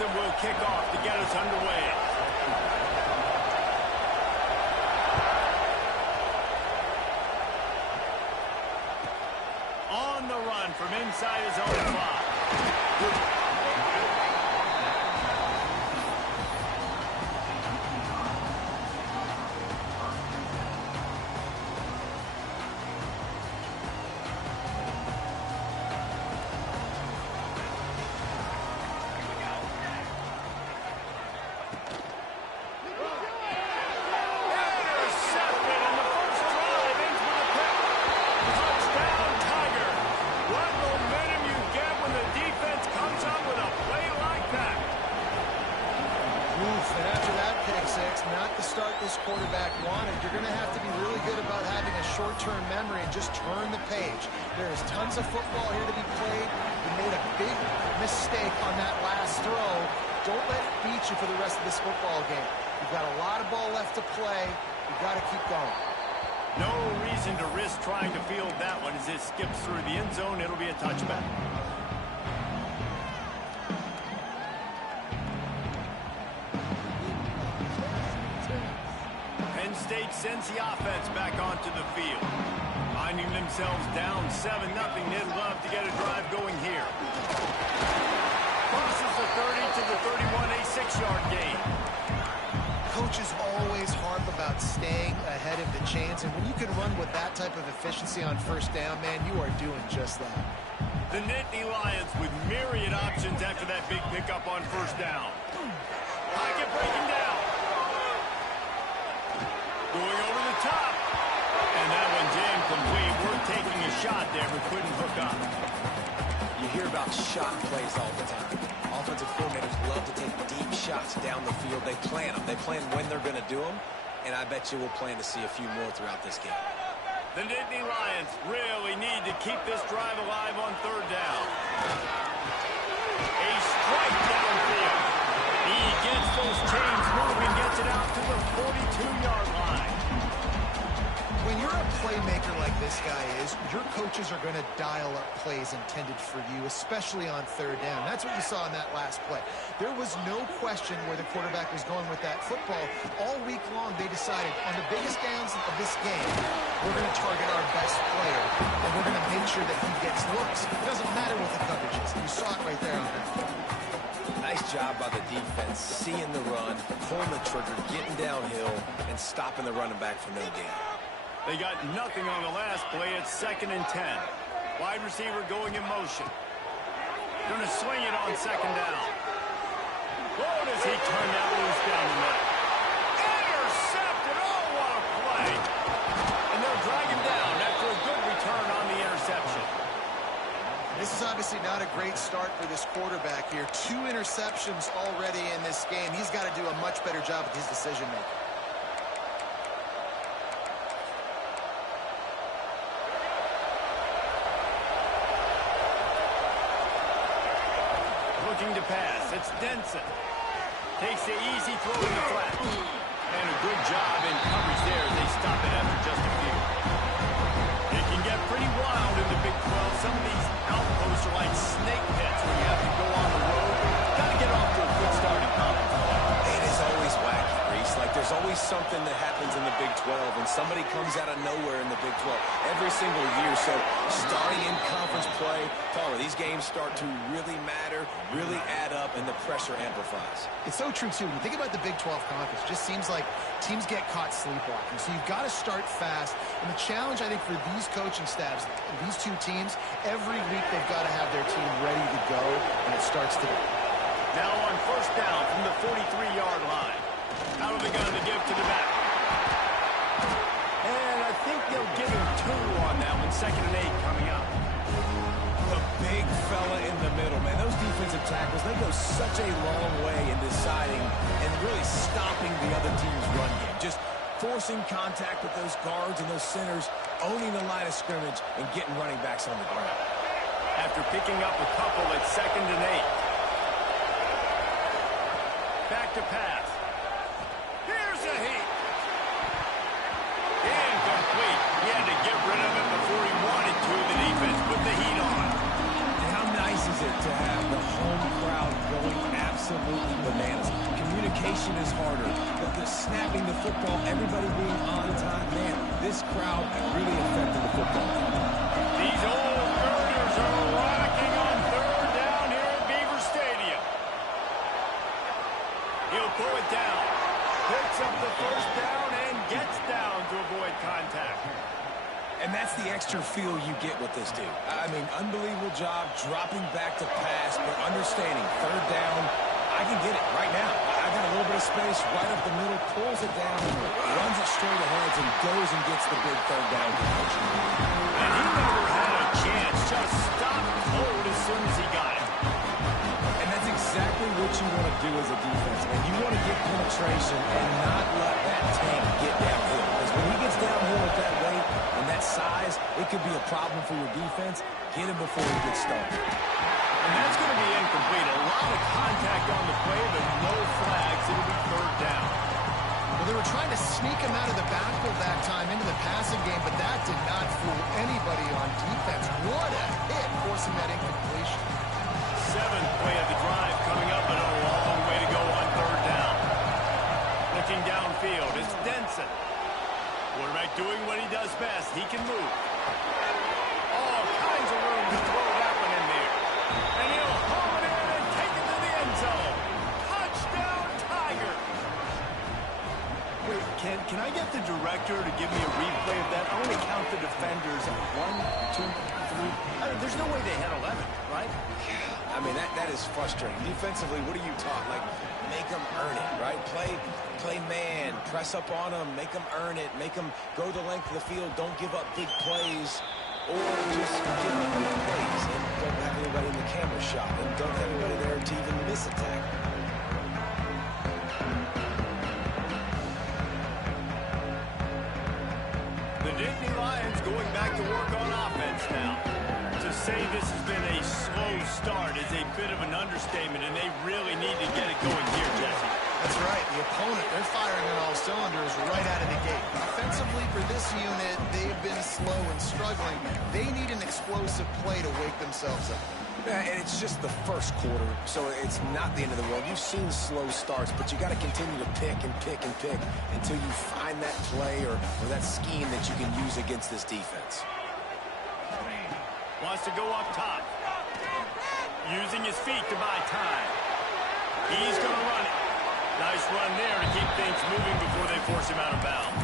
Clemson will kick off to get us underway. On the run from inside his own 5. Not the start this quarterback wanted. You're going to have to be really good about having a short-term memory and just turn the page. There is tons of football here to be played. You made a big mistake on that last throw. Don't let it beat you for the rest of this football game. You've got a lot of ball left to play. You've got to keep going. No reason to risk trying to field that one as it skips through the end zone. It'll be a touchback. Penn State sends the offense back onto the field. Finding themselves down 7-0, they'd love to get a drive going here. Crosses the 30 to the 31, a 6-yard gain. Coaches always harp about staying ahead of the chains, and when you can run with that type of efficiency on first down, man, you are doing just that. The Nittany Lions with myriad options after that big pickup on first down. Pocket breaking down. Going over the top. And that one's incomplete. We're taking a shot there, but couldn't hook up. You hear about shot plays all the time. Offensive coordinators love to take deep shots down the field. They plan them. They plan when they're going to do them. And I bet you we'll plan to see a few more throughout this game. The Nittany Lions really need to keep this drive alive on third down. A strike downfield. He gets those chains moving, gets it out to the 42-yard line. When you're a playmaker like this guy is, your coaches are going to dial up plays intended for you, especially on third down. That's what you saw in that last play. There was no question where the quarterback was going with that football. All week long, they decided on the biggest downs of this game, we're going to target our best player, and we're going to make sure that he gets looks. It doesn't matter what the coverage is. You saw it right there on that play. Nice job by the defense, seeing the run, pulling the trigger, getting downhill, and stopping the running back for no gain. They got nothing on the last play. It's 2nd and 10. Wide receiver going in motion. Going to swing it on 2nd down. Oh, does he turn that loose down the middle? Intercepted! Oh, what a play! And they'll drag him down after a good return on the interception. This is obviously not a great start for this quarterback here. 2 interceptions already in this game. He's got to do a much better job with his decision-making. Looking to pass. It's Denson. Takes the easy throw in the flat. And a good job in coverage there as they stop it after just a few. It can get pretty wild in the Big 12. Some of these outposts are like snake pits where you have to go on the road. Got to get off to a good start in college. It is always wacky, Reese. Like there's always something that happens in the Big 12, and somebody comes out of nowhere in the Big 12 every single year. So starting in conference play, these games start to really matter, really add up, and the pressure amplifies. It's so true, too. When you think about the Big 12 conference, it just seems like teams get caught sleepwalking. So you've got to start fast. And the challenge, I think, for these coaching staffs, these two teams, every week they've got to have their team ready to go, and it starts today. Now on first down from the 43-yard line. Out of the gun to give to the back. And I think they'll give him 2 on that one. 2nd and 8 coming up. The big fella in the middle, man. Those defensive tackles, they go such a long way in deciding and really stopping the other team's run game. Just forcing contact with those guards and those centers, owning the line of scrimmage, and getting running backs on the ground. After picking up a couple at 2nd and 8. Back to pass. Here's a heat. Incomplete. He had to get rid of it before he wanted to. The defense put the heat on. And how nice is it to have the home crowd going absolutely absolutely bananas. Communication is harder. The snapping the football, everybody being on time. Man, this crowd really affected the football team. These old girders are rocking on third down here at Beaver Stadium. He'll pull it down. Picks up the first down and gets down to avoid contact. And that's the extra feel you get with this dude. I mean, unbelievable job dropping back to pass, but understanding third down, I can get it right now. I got a little bit of space right up the middle, pulls it down, runs it straight ahead, and goes and gets the big third down conversion. And he never had a chance. Just stopped cold as soon as he got it. And that's exactly what you want to do as a defense, man. You want to get penetration and not let that tank get downhill. Because when he gets downhill at that rate and that size, it could be a problem for your defense. Get him before he gets started. And that's going to be incomplete. A lot of contact on the play, but no flags. It'll be third down. Well, they were trying to sneak him out of the backfield that time into the passing game, but that did not fool anybody on defense. What a hit, forcing that incompletion. Seventh play of the drive coming up, but a long way to go on third down. Looking downfield, it's Denson. Quarterback doing what he does best. He can move. All kinds of room to throw that one in there. And he'll haul it in and take it to the end zone. Touchdown, Tiger. Wait, can I get the director to give me a replay of that? I want to count the defenders. 1, 2, 3. There's no way they had 11, right? I mean, that is frustrating. Defensively, what are you taught? Like, make them earn it, right? Play man, press up on them, make them earn it, make them go the length of the field, don't give up big plays, or just give up big plays and don't have anybody in the camera shot and don't have anybody there to even miss a tackle. The Nittany Lions going back to work on offense now. To say this has been a slow start is a bit of an understatement, and they really need to get it going here, Jesse. That's right. The opponent, they're firing on all cylinders right out of the gate. Offensively, for this unit, they've been slow and struggling. They need an explosive play to wake themselves up. Yeah, and it's just the first quarter, so it's not the end of the world. You've seen slow starts, but you got to continue to pick and pick and pick until you find that play or that scheme that you can use against this defense. Wants to go up top. Using his feet to buy time. He's going to run it. Nice run there to keep things moving before they force him out of bounds.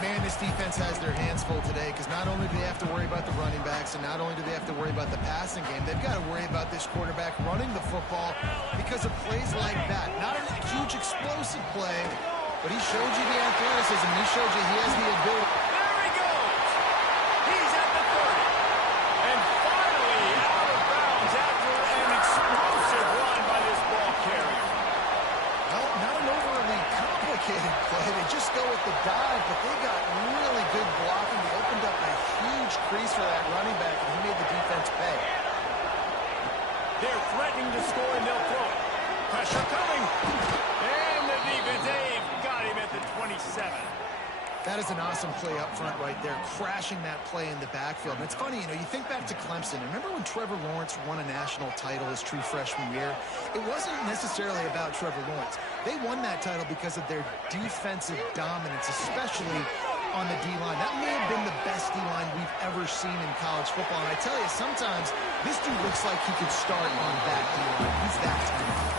Man, this defense has their hands full today because not only do they have to worry about the running backs and not only do they have to worry about the passing game, they've got to worry about this quarterback running the football because of plays like that. Not a huge explosive play, but he showed you the athleticism. He showed you he has the ability. There he goes. He's at the 30. And finally out of bounds after an explosive run by this ball carrier. Well, not an overly complicated play. They just go with the dive, but they got really good blocking. They opened up a huge crease for that running back, and he made the defense pay. They're threatening to score, and they'll throw it. Pressure coming. And the defense, they've got him at the 27. That is an awesome play up front right there, crashing that play in the backfield. And it's funny, you know, you think back to Clemson. Remember when Trevor Lawrence won a national title his true freshman year? It wasn't necessarily about Trevor Lawrence. They won that title because of their defensive dominance, especially on the D-line. That may have been the best D-line we've ever seen in college football. And I tell you, sometimes this dude looks like he could start on that D-line. He's that talented.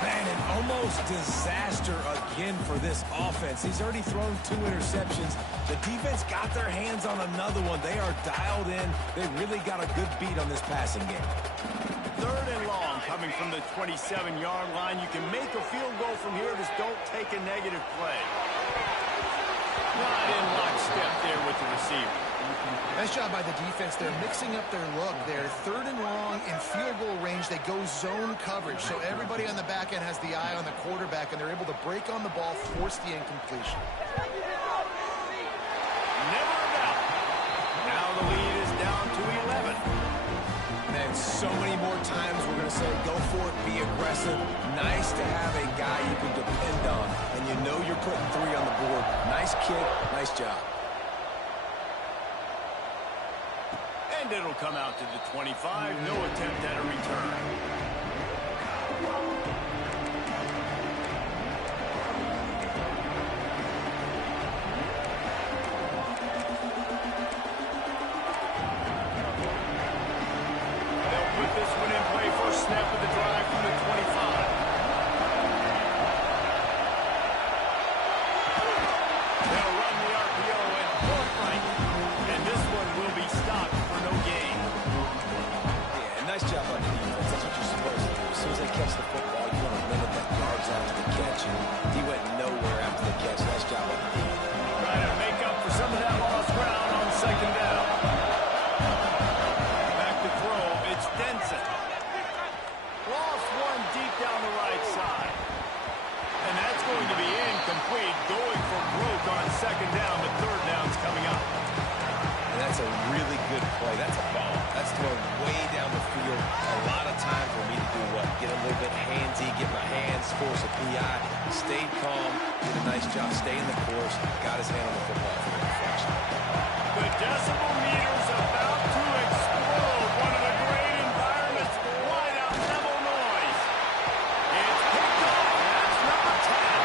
Man, an almost disaster again for this offense. He's already thrown 2 interceptions. The defense got their hands on another one. They are dialed in. They really got a good beat on this passing game. Third and long coming from the 27-yard line. You can make a field goal from here. Just don't take a negative play. Not in lockstep there with the receiver. Nice job by the defense. They're mixing up their look. They're third and long in field goal range. They go zone coverage. So everybody on the back end has the eye on the quarterback, and they're able to break on the ball, force the incompletion. Never a doubt. Now the lead is down to 11. Man, so many more times we're going to say, go for it, be aggressive. Nice to have a guy you can depend on, and you know you're putting 3 on the board. Nice kick, nice job. And it'll come out to the 25. No attempt at a return. a really good play. That's a bomb. That's thrown way down the field. A lot of time for me to do what? Get a little bit handsy, get my hands, force a PI. Stayed calm, did a nice job, staying the course, got his hand on the football for the deflection. The decibel meter's about to explode. One of the great environments, wide out level noise. It's picked up. That's number 10.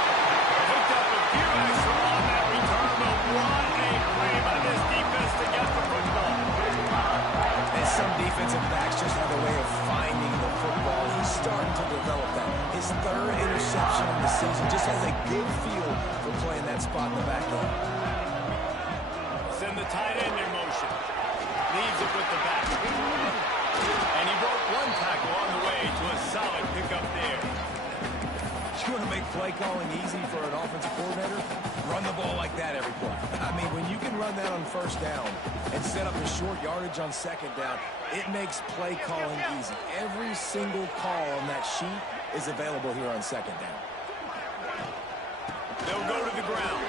Picked up a few extra on that return, but what a play by this defense to get the football. And some defensive backs just have a way of finding the football. He's starting to develop that. His third interception of the season just has a good feel for playing that spot in the back end. Send the tight end in motion. Leaves it with the back. And he broke one tackle on the way to a solid pickup there. You want to make play calling easy for an offensive coordinator? Run the ball like that every play. I mean, when you can run that on first down and set up a short yardage on second down, it makes play calling easy. Every single call on that sheet is available here on second down. They'll go to the ground.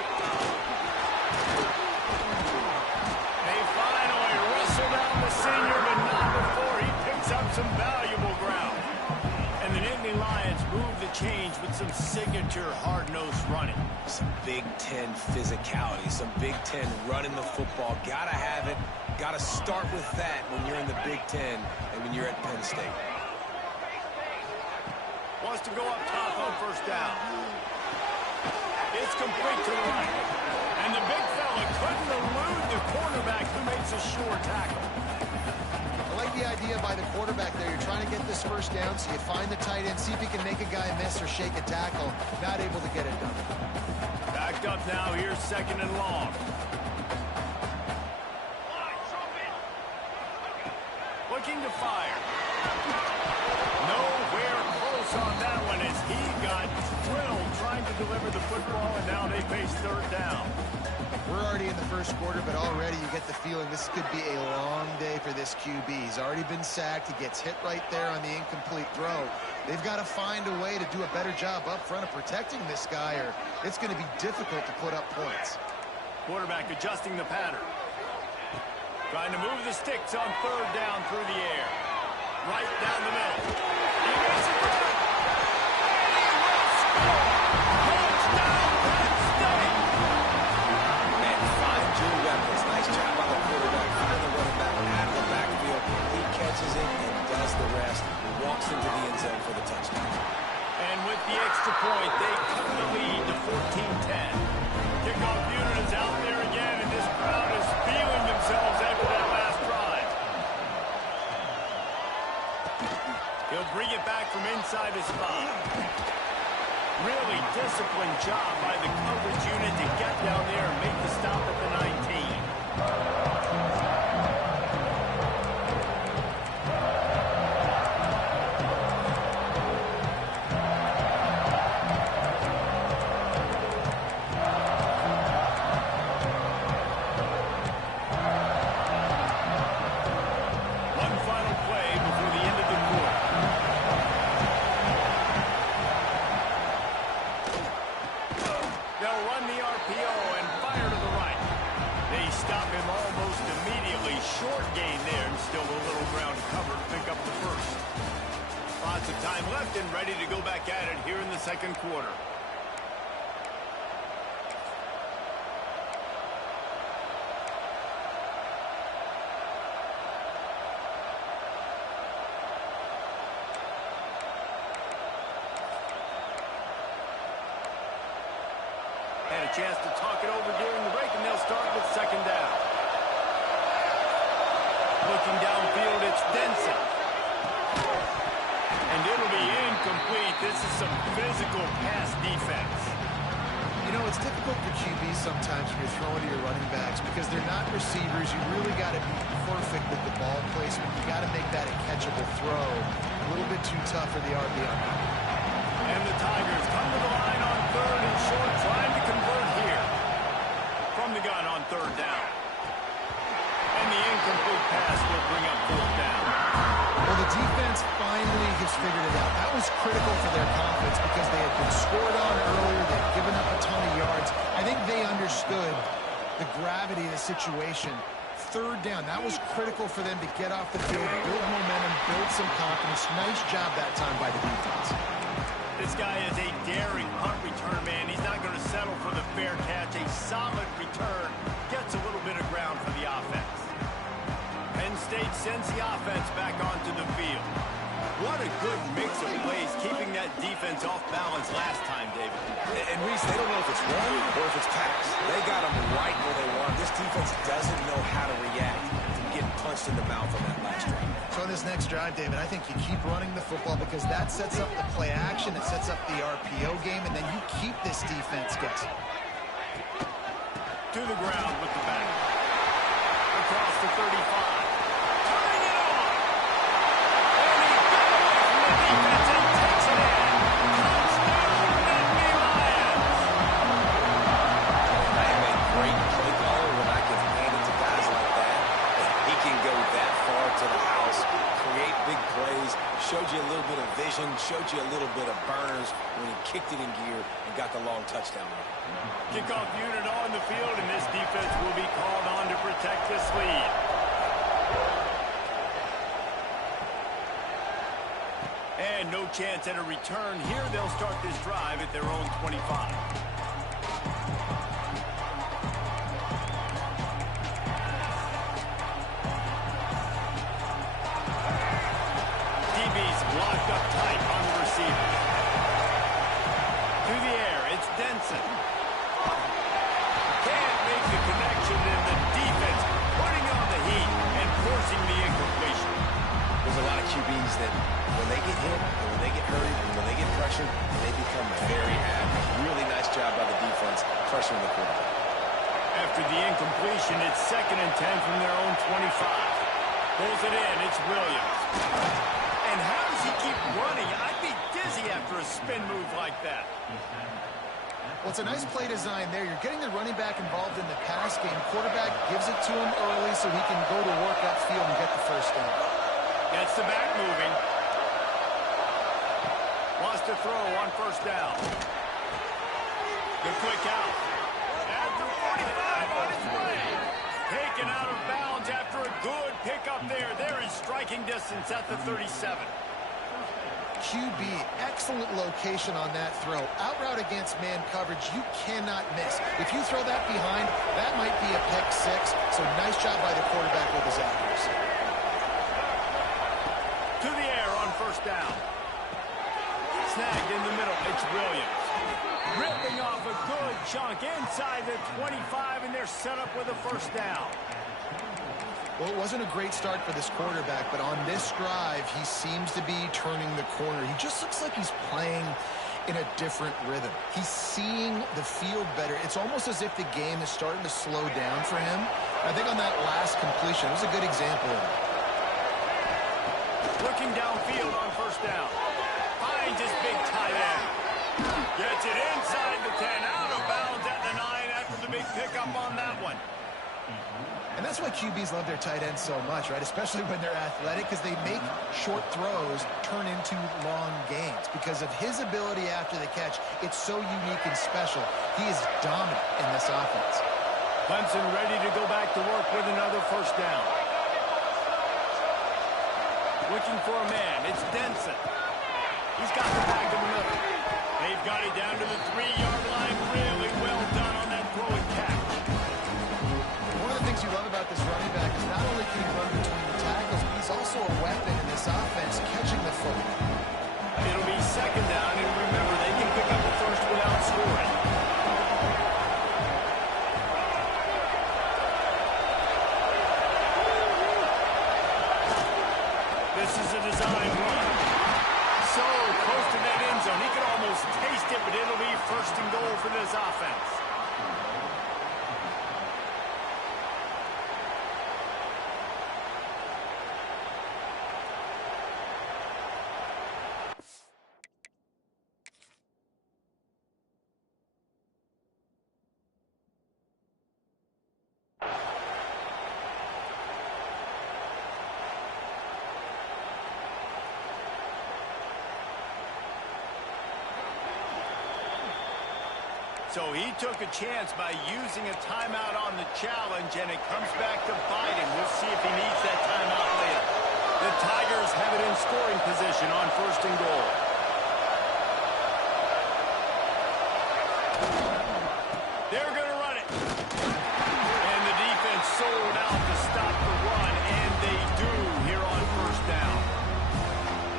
They finally wrestle down the senior, but not before he picks up some valuable ground. And the Nittany Lions move the change with some signature hard-nosed running. Some Big Ten physicality, some Big Ten running the football. Gotta have it. Gotta start with that when you're in the Big Ten and when you're at Penn State. Wants to go up top on first down. It's complete to the right. And the big fella couldn't elude the quarterback who makes a sure tackle. I like the idea by the quarterback there. You're trying to get this first down, so you find the tight end, see if he can make a guy miss or shake a tackle. Not able to get it done. Backed up now. Here's second and long. Looking to fire. Nowhere close on that one as he got drilled trying to deliver the football, and now they face third down. We're already in the first quarter, but already you get the feeling this could be a long day for this QB. He's already been sacked. He gets hit right there on the incomplete throw. They've got to find a way to do a better job up front of protecting this guy, or it's going to be difficult to put up points. Quarterback adjusting the pattern. Trying to move the sticks on third down through the air. Right down the middle. He makes it good. He will score. Touchdown, Penn State. Man, find your weapons. Nice job by the quarterback. Find the running back out of the backfield. He catches it and does the rest. Walks into the end zone for the touchdown. And with the extra point, they cut the lead to 14-10. Kickoff unit is out there again, and this crowd is feeling themselves after that last drive. He'll bring it back from inside his spot. Really disciplined job by the coverage unit to get down there and make the stop at the 19. Short gain there, and still a little ground cover to pick up the first. Lots of time left and ready to go back at it here in the second quarter. Had a chance to talk it over during the break, and they'll start with second down. Looking downfield, it's Denson. And it'll be incomplete. This is some physical pass defense. You know, it's difficult for QBs sometimes when you're throwing to your running backs because they're not receivers. You really got to be perfect with the ball placement. You got to make that a catchable throw. A little bit too tough for the RB on that. And the Tigers come to the line on third and short, trying to convert here. From the gun on third down. And the incomplete pass will bring up fourth down. Well, the defense finally has figured it out. That was critical for their confidence because they had been scored on earlier. They'd given up a ton of yards. I think they understood the gravity of the situation. third down. That was critical for them to get off the field, build momentum, build some confidence. Nice job that time by the defense. This guy is a daring punt return man. He's not going to settle for the fair catch. A solid return gets a little bit of ground for the offense. Penn State sends the offense back onto the field. What a good mix of plays, keeping that defense off balance last time, David. And Reese, they don't know if it's run or if it's pass. They got them right where they want. This defense doesn't know how to react to getting punched in the mouth on that last drive. So in this next drive, David, I think you keep running the football because that sets up the play action, it sets up the RPO game, and then you keep this defense guessing. To the ground with the back. Across the 35. Turning it on. And he got away from the defense and takes it in. Touchdown, Nittany Lions. I am a great play caller when I can hand it to guys like that. He can go that far to the house, create big plays, showed you a little bit of vision, showed you a little bit of burners when he kicked it in gear and got the long touchdown run. Kickoff unit on the field, and this defense will be called on to protect this lead. And no chance at a return here. They'll start this drive at their own 25. DB's blocked up tight on the receiver. Through the air, it's Denson. Can't make the connection, and the defense putting on the heat and forcing the incompletion. There's a lot of QBs that when they get hit, and when they get hurried, and when they get pressured, they become very active. Really nice job by the defense pressuring the quarterback. After the incompletion, it's 2nd and 10 from their own 25. Pulls it in, it's Williams. And how does he keep running? I'd be dizzy after a spin move like that. Well, it's a nice play design there. You're getting the running back involved in the pass game. Quarterback gives it to him early so he can go to work upfield and get the first down. Gets the back moving. Wants to throw on 1st down. Good quick out. At the 45 on its way. Taken out of bounds after a good pickup there. They're in striking distance at the 37. QB, excellent location on that throw. Out route against man coverage, you cannot miss. If you throw that behind, that might be a pick six. So nice job by the quarterback with his accuracy. To the air on 1st down. Snagged in the middle, it's Williams. Ripping off a good chunk inside the 25, and they're set up with a 1st down. Well, it wasn't a great start for this quarterback, but on this drive, he seems to be turning the corner. He just looks like he's playing in a different rhythm. He's seeing the field better. It's almost as if the game is starting to slow down for him. I think on that last completion, it was a good example of it. Looking downfield on 1st down. Finds his big tight end. Gets it inside the 10, out of bounds at the 9 after the big pickup on that one. And that's why QBs love their tight ends so much, right? Especially when they're athletic, because they make short throws turn into long gains. Because of his ability after the catch, it's so unique and special. He is dominant in this offense. Clemson ready to go back to work with another 1st down. Looking for a man. It's Denson. He's got the back in the middle. They've got it down to the 3-yard line. Really well done on that throw and catch. One of the things you love about this running back is not only can he run between the tackles, but he's also a weapon in this offense, catching the football. It'll be 2nd down, and remember, they can pick up the 1st without scoring. This is a design run. So close to that end zone. He could almost taste it, but it'll be 1st and goal for this offense. So he took a chance by using a timeout on the challenge, and it comes back to bite him. We'll see if he needs that timeout later. The Tigers have it in scoring position on 1st and goal. They're going to run it. And the defense sold out to stop the run, and they do here on 1st down.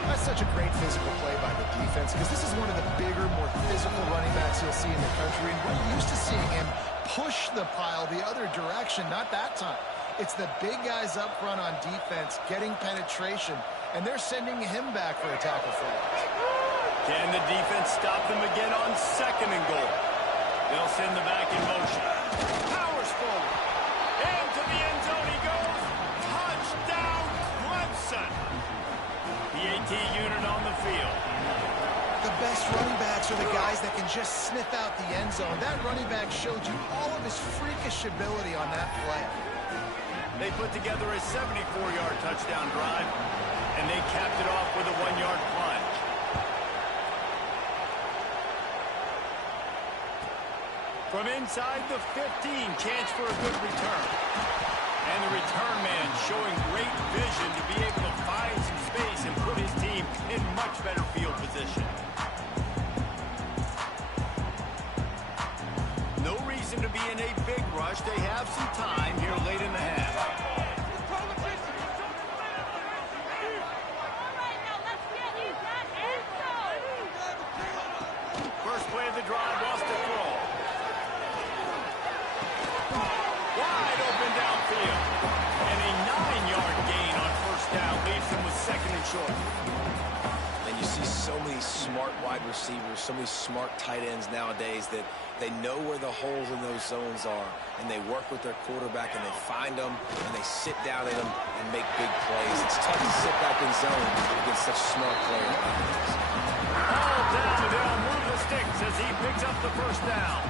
That's such a great physical play by the defense because this is one of the bigger, more physical running backs you'll see in the country. And we're used to seeing him push the pile the other direction, not that time. It's the big guys up front on defense getting penetration, and they're sending him back for a tackle for loss. Can the defense stop them again on 2nd and goal? They'll send the back in motion. Powers forward. Into the end zone he goes. Touchdown, Clemson. The AT unit on the field. The best running backs are the guys that can just sniff out the end zone. That running back showed you all of his freakish ability on that play. They put together a 74-yard touchdown drive, and they capped it off with a 1-yard plunge. From inside the 15, chance for a good return. And the return man showing great vision to be able to find some space and put his team in much better field position. No reason to be in a big rush. They have some time here late in the half. First play of the drive, lost the throw. Wide open downfield. And a 9-yard gain on 1st down leaves them with 2nd and short. And you see so many smart wide receivers, so many smart tight ends nowadays that they know where the holes in those zones are, and they work with their quarterback, and they find them, and they sit down in them and make big plays. It's tough to sit back in zone against such smart players. All down, and they'll move the sticks as he picks up the 1st down.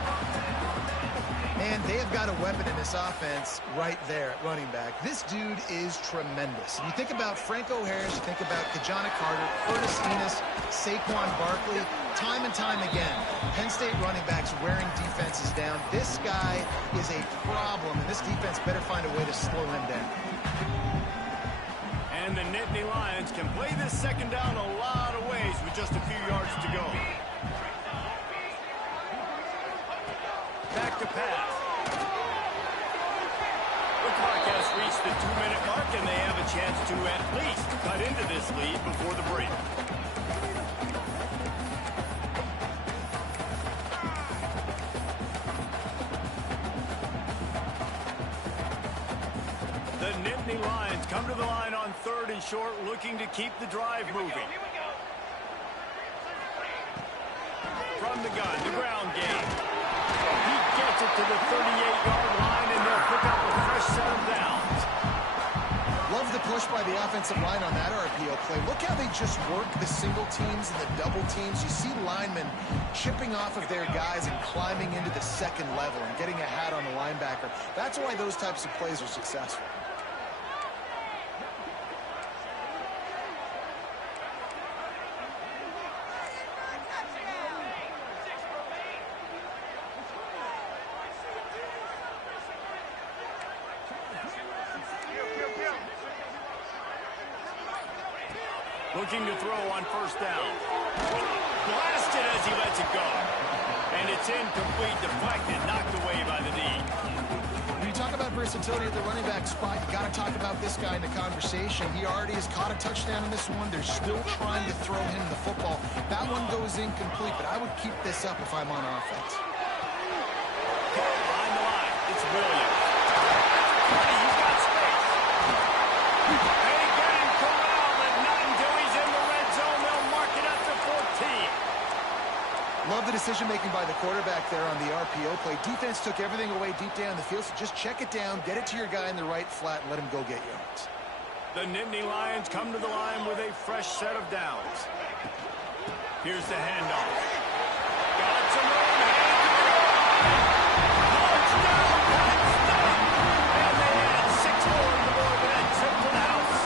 And they have got a weapon in this offense right there at running back. This dude is tremendous. You think about Franco Harris, you think about Kajana Carter, Curtis Enos, Saquon Barkley, time and time again, Penn State running backs wearing defenses down. This guy is a problem, and this defense better find a way to slow him down. And the Nittany Lions can play this 2nd down a lot of ways with just a few yards to go. Back to pass. The clock has reached the 2-minute mark, and they have a chance to at least cut into this lead before the break. The Nittany Lions come to the line on 3rd and short, looking to keep the drive moving. From the gun, the ground game. He gets it to the 38-yard line, and they'll pick up a fresh set of downs. Love the push by the offensive line on that RPO play. Look how they just work the single teams and the double teams. You see linemen chipping off of their guys and climbing into the 2nd level and getting a hat on the linebacker. That's why those types of plays are successful. Looking to throw on 1st down. Blasted as he lets it go. And it's incomplete, deflected, knocked away by the D. When you talk about versatility at the running back spot, you got to talk about this guy in the conversation. He already has caught a touchdown in this one. They're still trying to throw him the football. That one goes incomplete, but I would keep this up if I'm on offense. Behind the line, it's Williams. He's got space. They get him corralled, and not until he's in the red zone, they'll mark it up to 14. Love the decision-making by the quarterback there on the RPO play. Defense took everything away deep down the field, so just check it down, get it to your guy in the right flat, and let him go get yards. The Nittany Lions come to the line with a fresh set of downs. Here's the handoff. Got some room, touchdown, Penn State! And they had 6 more on the board with that trip to the house.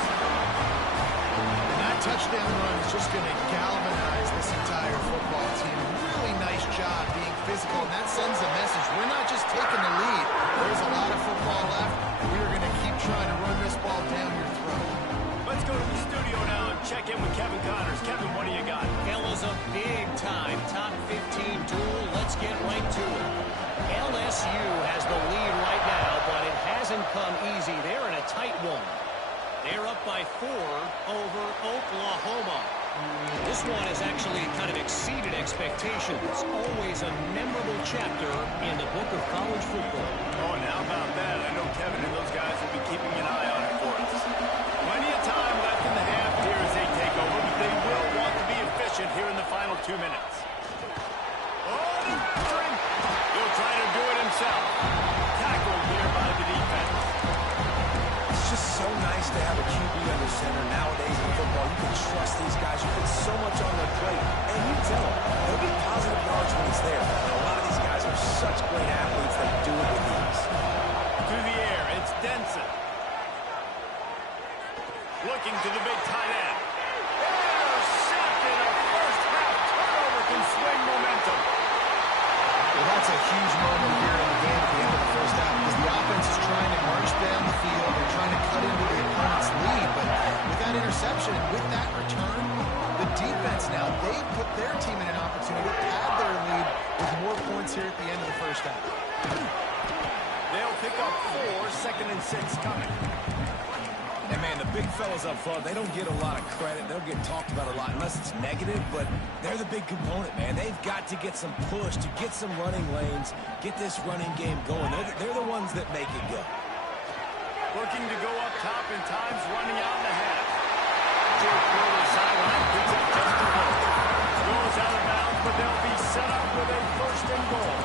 And that touchdown run is just going to galvanize this entire football team. Really nice job being physical, and that sends a message. We're not just taking the lead. There's a lot of football left, and we are going to keep trying to run this ball down your throat. Let's go to the studio now and check in with Kevin Connors. Kevin, what do you got? Fellas, a big-time top 15 duel. Let's get right to it. LSU has the lead right now, but it hasn't come easy. They're in a tight one. They're up by 4 over Oklahoma. This one has actually kind of exceeded expectations. Always a memorable chapter in the book of college football. Oh, and how about that? I know Kevin and those guys will be keeping an eye on it for us. Plenty of time left in the half here as they take over, but they will want to be efficient here in the final 2 minutes. Oh, he'll try to do it himself. Tackled here by the defense. It's just so nice to have a QB under center nowadays in football. You can trust these guys. You put so much on their plate. And you tell them, they'll get positive yards when he's there. And a lot of these guys are such great athletes that do it with ease. To the air, it's Denson. Looking to the big tight end. Intercepted. A first-half turnover can swing momentum. Well, that's a huge moment here in the game at the end of the first half because the offense is trying to march down the field. They're trying to cut into the opponent's lead. But with that interception and with that return, the defense now, they put their team in an opportunity to pad their lead with more points here at the end of the first half. They'll pick up 4, 2nd and 6 coming. And, man, the big fellas up front, they don't get a lot of credit. They'll get talked about a lot unless it's negative, but they're the big component, man. They've got to get some push, to get some running lanes, get this running game going. They're the ones that make it go. Looking to go up top and times running out in the half. George Floyd sideline picks up just a goal. Goes out of bounds, but they'll be set up with a 1st and goal.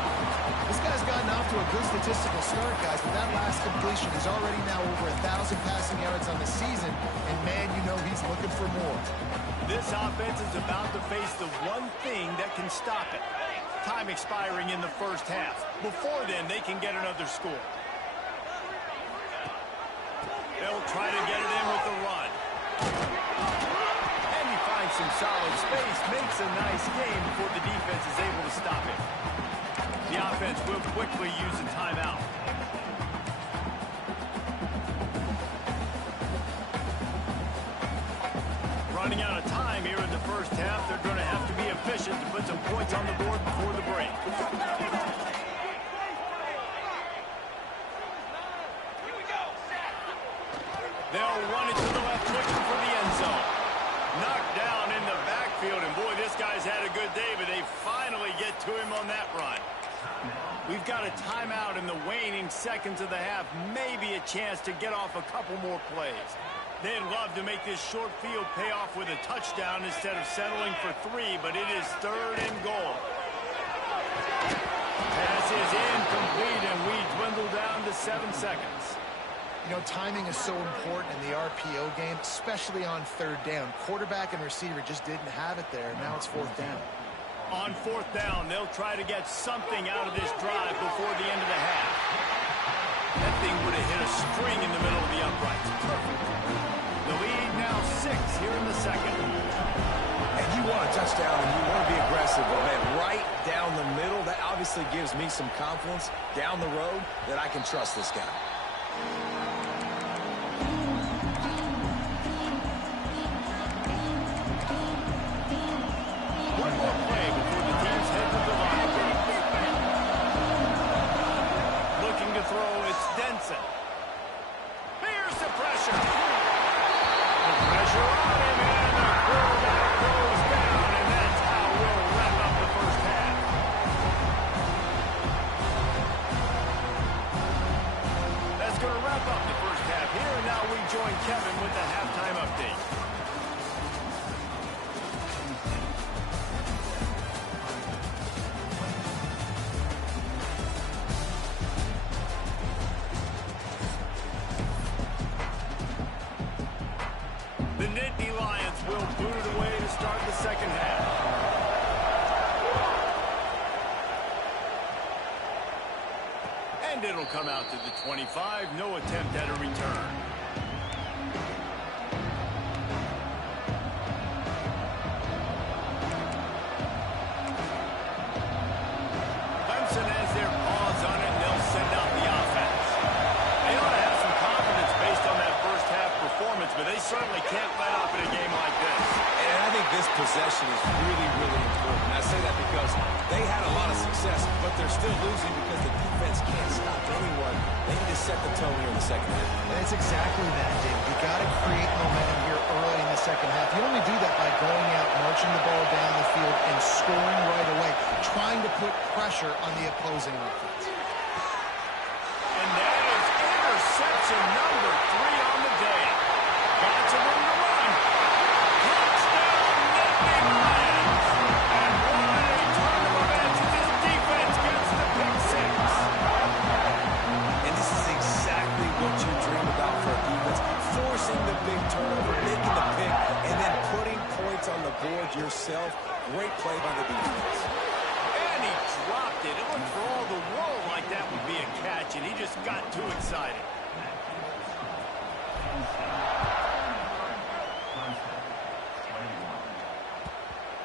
This guy's gotten off to a good statistical start, guys, but that last completion is already now over 1,000 passing yards on the season, and, man, you know he's looking for more. This offense is about to face the one thing that can stop it. Time expiring in the first half. Before then, they can get another score. They'll try to get it in with the run. And he finds some solid space, makes a nice game before the defense is able to stop it. The offense will quickly use a timeout. Running out of time here in the first half. They're going to have to be efficient to put some points on the board before the break. They'll run it to the left, looking for the end zone. Knocked down in the backfield, and boy, this guy's had a good day, but they finally get to him on that run. We've got a timeout in the waning seconds of the half. Maybe a chance to get off a couple more plays. They'd love to make this short field pay off with a touchdown instead of settling for 3, but it is 3rd and goal. Pass is incomplete, and we dwindle down to 7 seconds. You know, timing is so important in the RPO game, especially on 3rd down. Quarterback and receiver just didn't have it there, and now it's 4th down. On 4th down, they'll try to get something out of this drive before the end of the half. That thing would have hit a string in the middle of the uprights. Perfect. The lead now 6 here in the second. And you want a touchdown and you want to be aggressive, but, man, right down the middle, that obviously gives me some confidence down the road that I can trust this guy. One more play before the teams head to the line. Looking to throw, it's Denson. Here's the pressure. The pressure on him, and the quarterback goes down, and that's how we'll wrap up the first half. That's going to wrap up the first half here, and now we join Kevin with the halftime update. The Nittany Lions will boot it away to start the second half. And it'll come out to the 25. No attempt at a return. possession is really, really important. I say that because they had a lot of success, but they're still losing because the defense can't stop anyone. They need to set the tone here in the second half. And it's exactly that, Dave. You got to create momentum here early in the second half. You only do that by going out, marching the ball down the field, and scoring right away, trying to put pressure on the opposing offense. And that is interception number 3 on the day. Got some room to run. Touchdown, Nittany Lions. And what a turn of events as this defense gets the pick 6. And this is exactly what you dream about for a defense. Forcing the big turnover, making the pick, and then putting points on the board yourself. Great play by the defense. And he dropped it. It looked for all the world like that would be a catch, and he just got too excited.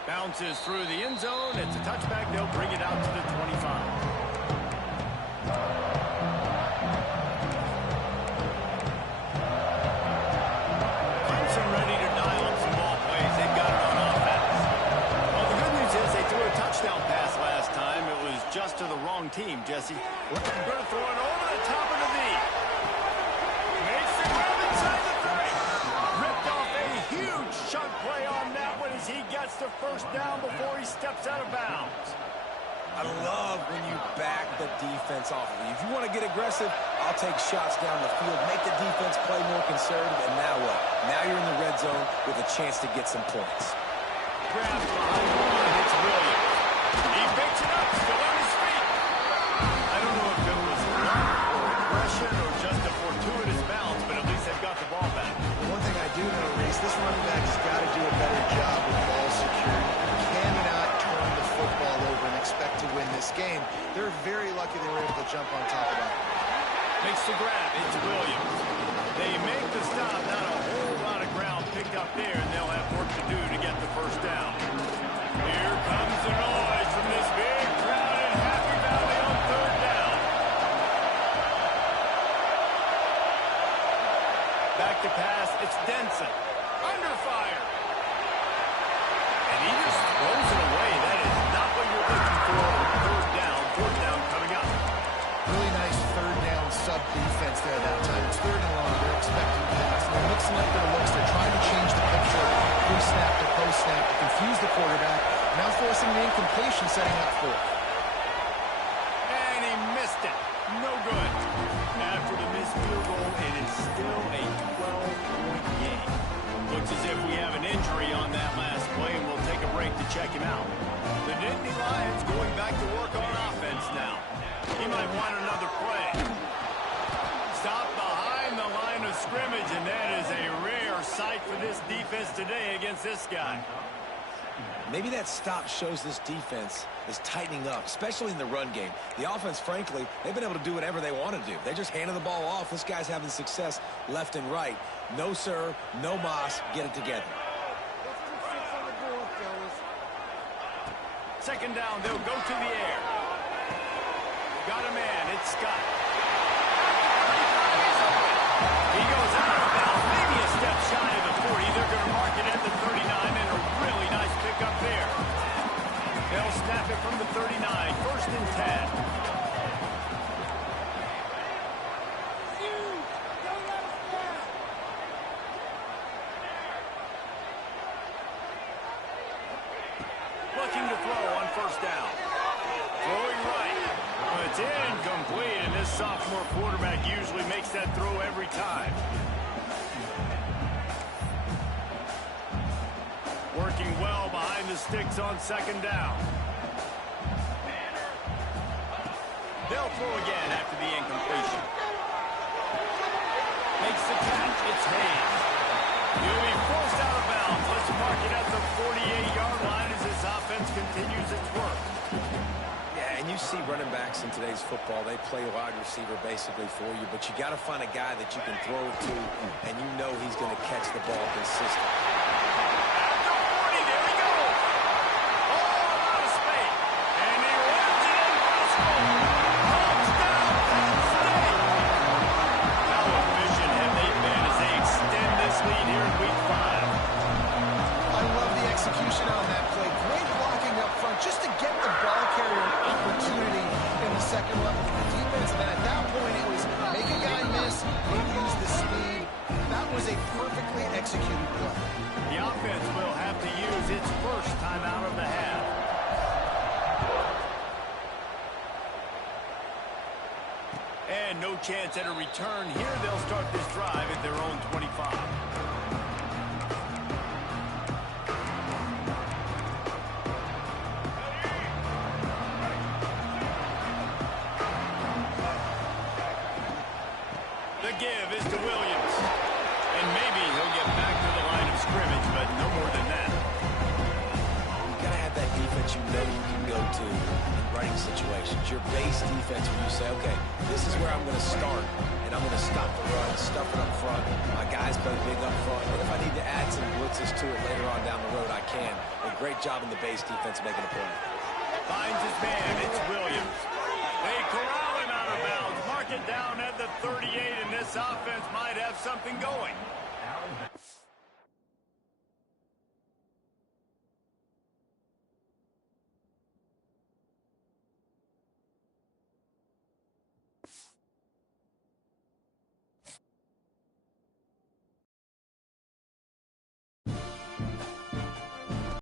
Bounces through the end zone. It's a touchback. They'll bring it out to the 25. Clemson ready to dial up some ball plays. They've got it on offense. Well, the good news is they threw a touchdown pass last time. It was just to the wrong team, Jesse. Going to throw it over the top of the knee. Makes the grab inside the 30. Ripped off a huge chunk play on that one as he gets the first down before he steps out of bounds. I love when you back the defense off of you. If you want to get aggressive, I'll take shots down the field, make the defense play more conservative, and now what? Now you're in the red zone with a chance to get some points. Grabs behind the line, hits Williams. He picks it up, still on his feet. I don't know if it was luck, aggression, or just a fortuitous bounce, but at least they've got the ball back. One thing I do know, Reese, this running back has got to do a better job with ball security. You cannot turn the football over and expect to win this game. They're very lucky they were able to jump on top of that. Makes the grab. It's Williams. They make the stop. Not a whole lot of ground picked up there, and they'll have work to do to get the first down. Here comes the noise from this big crowd in Happy Valley on third down. Back to pass. It's Denson. Under fire. And he just throws it away. That is not what you're looking for on third down. Fourth down coming up. Really nice third down sub-defense there that time. It's third and long. They're expecting pass. They're mixing up their looks. They're trying to change the picture pre-snap to post-snap to confuse the quarterback. Now forcing the incompletion, setting up fourth. And he missed it. No good. After the missed field goal, and it's still a 12-point game. Looks as if we have an injury on that last play, and we'll take a break to check him out. The Nittany Lions going back to work on offense now. He might want another play. Stop behind the line of scrimmage, and that is a rare sight for this defense today against this guy. Maybe that stop shows this defense is tightening up, especially in the run game. The offense, frankly, they've been able to do whatever they want to do. They just handed the ball off. This guy's having success left and right. No, sir. No, Moss. Get it together. Second down, they'll go to the air. Got a man. It's Scott. He goes out of bounds, maybe a step shy of the 40. They're going to mark it at the 39, and a really nice pickup there. They'll snap it from the 39, first and 10. Looking to throw on first down. Throwing right. But it's incomplete, and this sophomore quarterback usually makes that throw every time. Working well behind the sticks on second down. They'll throw again after the incompletion. Makes the catch. It's Hayes. He'll be forced out of bounds. Let's mark it at the 48-yard line as this offense continues its work. Yeah, and you see running backs in today's football, they play wide receiver basically for you, but you got to find a guy that you can throw it to, and you know he's going to catch the ball consistently. At the 40, there he goes. All out of space. And he runs it in for a score. Touchdown, Penn State. How efficient have they been as they extend this lead here in week 5? I love the execution on executed play. The offense will have to use its first timeout of the half. And no chance at a return here. They'll start this drive at their own 25. The give is to Williams. And maybe he'll get back to the line of scrimmage, but no more than that. You got to have that defense you know you can go to in running situations. Your base defense where you say, okay, this is where I'm going to start, and I'm going to stop the run, stuff it up front. My guys play big up front, and if I need to add some blitzes to it later on down the road, I can. A great job in the base defense making a play. Finds his man. It's Williams. They corral him out of bounds. Mark it down at the 38, and this offense might have something going.